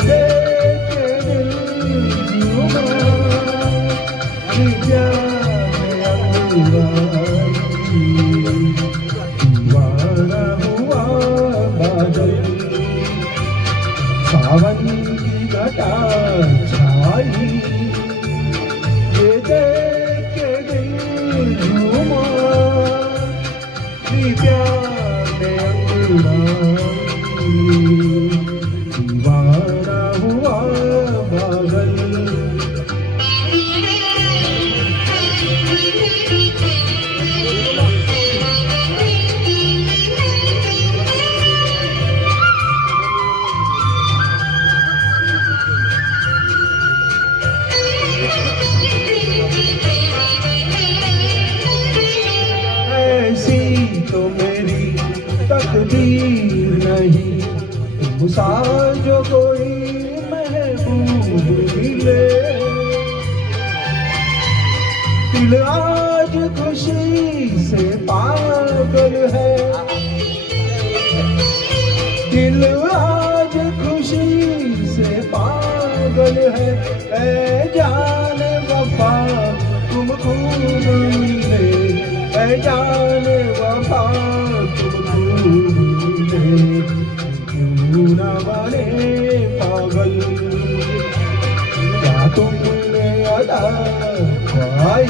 देख के दिल झूमा, ये प्यार अंगूराई, दीवाना हुआ बादल, सावन की घटा छाई, ये देख के दिल झूमा, ये प्यार अंगूराई, दीवाना हुआ पागल। ऐसी तो मेरी तकदीर नहीं, तुम सा जो कोई महबूब मिले, दिल आज खुशी से पागल है, दिल आज खुशी से पागल है, ऐ जान वफा तुम खूब मिले, ऐ जान वफा तुम खूब मिले, क्यों ना बने पागल, क्या तुमने अदा पाई,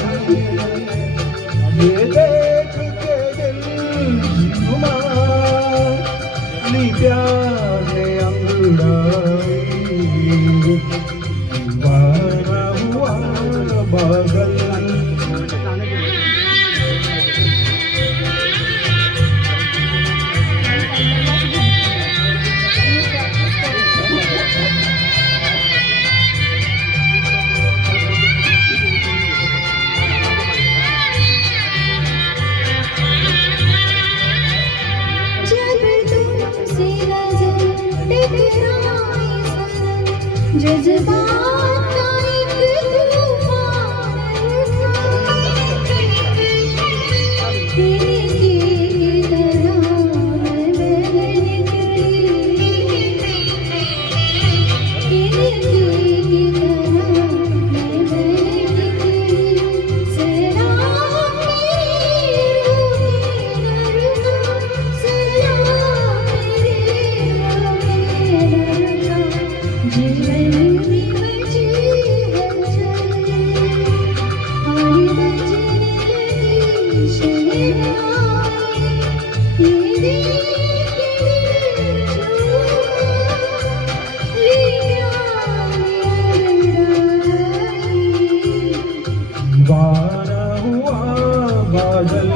ये देख के दिल झूमा, ली प्यार ने अंगड़ाई, दीवाना हुआ पागल। जज्बात का एक तूफान उठा, तेरे की तरह मैं निकली, तेरे की तरह मैं निकली, सलाम मेरी रूह सलाम मेरी जीवन में बची हलचल, और बजने लगी शहनाई, ये देख के दिल झूमा, ये प्यार अंगड़ाई, दीवाना हुआ बादल।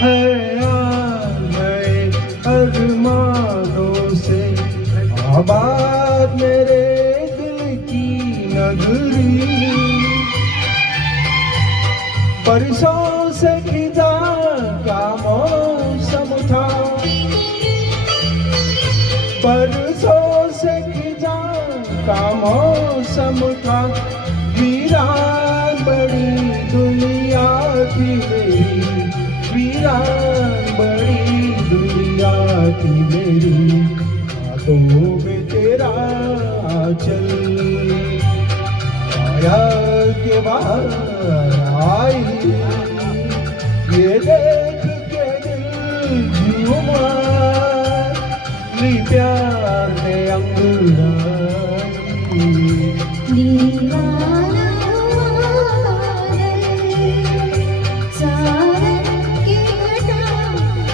है यार नए अरमानों से आबाद मेरे दिल की नगरी, बरसों से खिदा का मौसम था, बरसों से खिदा का मौसम था, वीरान बड़ी दुनिया थी मेरी, वीरान बड़ी दुनिया थी मेरी, हाथों में तेरा आंचल, आया के बाहर आई, ये देख के दिल झूमा, ली प्यार ने अंगड़ाई, दीवाना हुआ पागल, सावन की घटा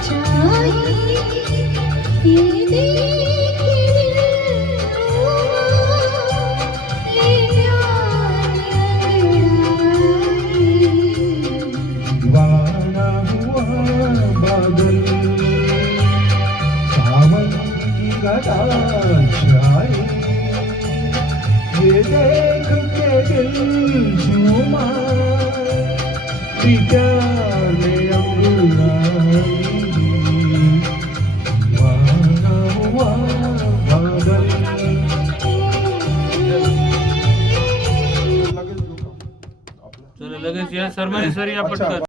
छाई, ये देख के दिल झूमा, ये प्यार अंगड़ाई, दीवाना हुआ बादल, सावन की घटा छाई, ये देख के दिल झूमा, प्यार ने अंगड़ाई। या सरमाने सर या अच्छा पटकन